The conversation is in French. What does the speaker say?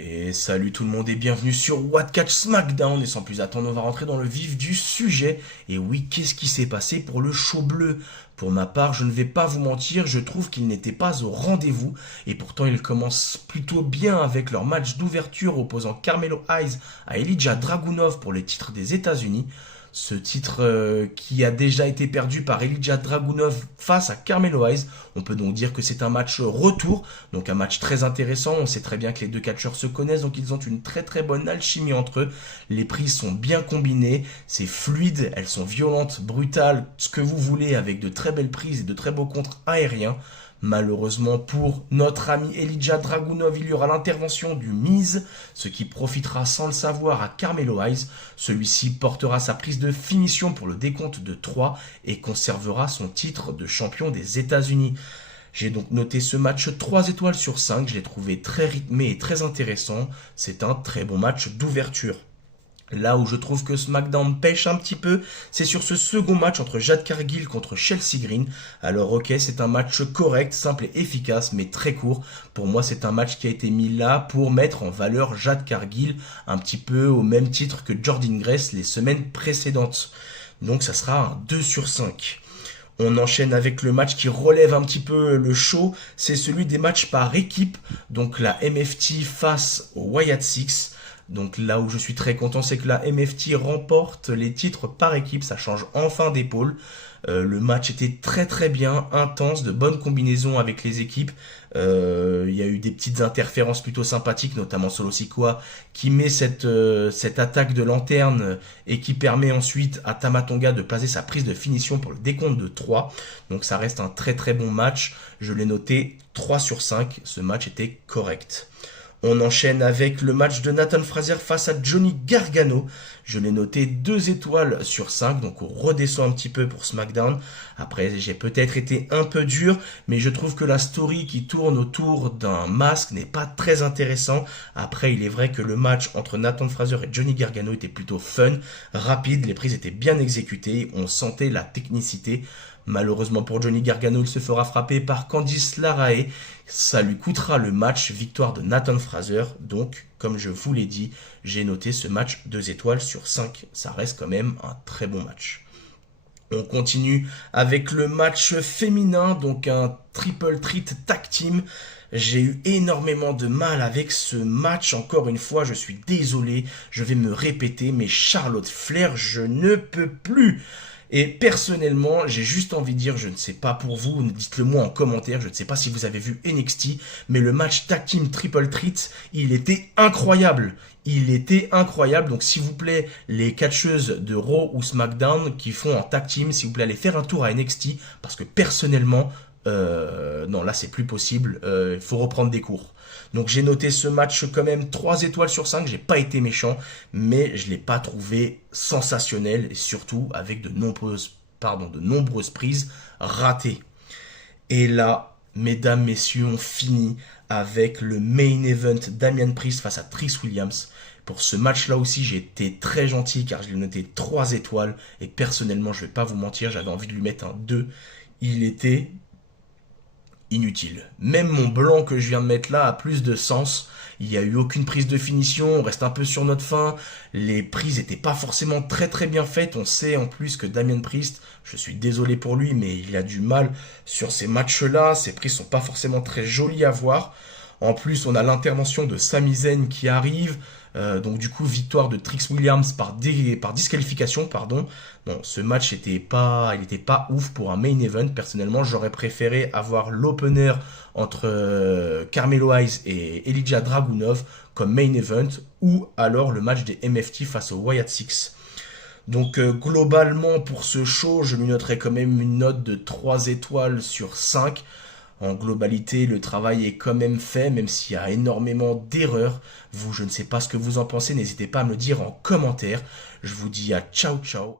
Et salut tout le monde et bienvenue sur What Catch SmackDown. Et sans plus attendre, on va rentrer dans le vif du sujet. Et oui, qu'est-ce qui s'est passé pour le show bleu? Pour ma part, je ne vais pas vous mentir, je trouve qu'il n'était pas au rendez-vous. Et pourtant, ils commencent plutôt bien avec leur match d'ouverture opposant Carmelo Hayes à Elijah Dragunov pour les titres des États-Unis. Ce titre qui a déjà été perdu par Elijah Dragunov face à Carmelo Hayes. On peut donc dire que c'est un match retour, donc un match très intéressant. On sait très bien que les deux catcheurs se connaissent, donc ils ont une très très bonne alchimie entre eux. Les prises sont bien combinées, c'est fluide, elles sont violentes, brutales, ce que vous voulez, avec de très belles prises et de très beaux contres aériens. Malheureusement pour notre ami Elijah Dragunov, il y aura l'intervention du Miz, ce qui profitera sans le savoir à Carmelo Hayes. Celui-ci portera sa prise de finition pour le décompte de 3 et conservera son titre de champion des États-Unis. J'ai donc noté ce match 3 étoiles sur 5, je l'ai trouvé très rythmé et très intéressant. C'est un très bon match d'ouverture. Là où je trouve que SmackDown pêche un petit peu, c'est sur ce second match entre Jade Cargill contre Chelsea Green. Alors ok, c'est un match correct, simple et efficace, mais très court. Pour moi, c'est un match qui a été mis là pour mettre en valeur Jade Cargill, un petit peu au même titre que Jordynne Grace les semaines précédentes. Donc ça sera un 2 sur 5. On enchaîne avec le match qui relève un petit peu le show, c'est celui des matchs par équipe, donc la MFT face au Wyatt Six. Donc là où je suis très content, c'est que la MFT remporte les titres par équipe, ça change enfin d'épaule. Le match était très très bien, intense, de bonnes combinaisons avec les équipes. Il y a eu des petites interférences plutôt sympathiques, notamment Solo Sikoa qui met cette attaque de lanterne et qui permet ensuite à Tama Tonga de placer sa prise de finition pour le décompte de 3. Donc ça reste un très très bon match. Je l'ai noté 3 sur 5. Ce match était correct. On enchaîne avec le match de Nathan Fraser face à Johnny Gargano. Je l'ai noté 2 étoiles sur 5, donc on redescend un petit peu pour SmackDown. Après, j'ai peut-être été un peu dur, mais je trouve que la story qui tourne autour d'un masque n'est pas très intéressant. Après, il est vrai que le match entre Nathan Fraser et Johnny Gargano était plutôt fun, rapide, les prises étaient bien exécutées, on sentait la technicité. Malheureusement pour Johnny Gargano, il se fera frapper par Candice LeRae. Ça lui coûtera le match, victoire de Nathan Fraser. Donc, comme je vous l'ai dit, j'ai noté ce match 2 étoiles sur 5. Ça reste quand même un très bon match. On continue avec le match féminin, donc un triple threat tag team. J'ai eu énormément de mal avec ce match, encore une fois, je suis désolé, je vais me répéter, mais Charlotte Flair, je ne peux plus. Et personnellement, j'ai juste envie de dire, je ne sais pas pour vous, dites-le moi en commentaire, je ne sais pas si vous avez vu NXT, mais le match tag team triple threat, il était incroyable. Il était incroyable, donc s'il vous plaît, les catcheuses de Raw ou SmackDown qui font en tag team, s'il vous plaît, allez faire un tour à NXT, parce que personnellement, non, là c'est plus possible, il faut reprendre des cours. Donc j'ai noté ce match quand même 3 étoiles sur 5, j'ai pas été méchant, mais je l'ai pas trouvé sensationnel, et surtout avec de nombreuses prises ratées. Et là, mesdames, messieurs, on finit avec le main event Damian Priest face à Trish Williams. Pour ce match-là aussi, j'ai été très gentil car je l'ai noté 3 étoiles, et personnellement, je vais pas vous mentir, j'avais envie de lui mettre un 2. Il était inutile. Même mon blanc que je viens de mettre là a plus de sens. Il n'y a eu aucune prise de finition, on reste un peu sur notre fin. Les prises n'étaient pas forcément très très bien faites. On sait en plus que Damian Priest, je suis désolé pour lui, mais il a du mal sur ces matchs-là. Ses prises sont pas forcément très jolies à voir. En plus, on a l'intervention de Sami Zayn qui arrive. Donc du coup, victoire de Trish Williams par disqualification, pardon. Non, ce match il était pas ouf pour un main event. Personnellement, j'aurais préféré avoir l'opener entre Carmelo Hayes et Elijah Dragunov comme main event, ou alors le match des MFT face au Wyatt Six. Donc globalement, pour ce show, je lui noterai quand même une note de 3 étoiles sur 5. En globalité, le travail est quand même fait, même s'il y a énormément d'erreurs. Vous, je ne sais pas ce que vous en pensez, n'hésitez pas à me le dire en commentaire. Je vous dis à ciao ciao.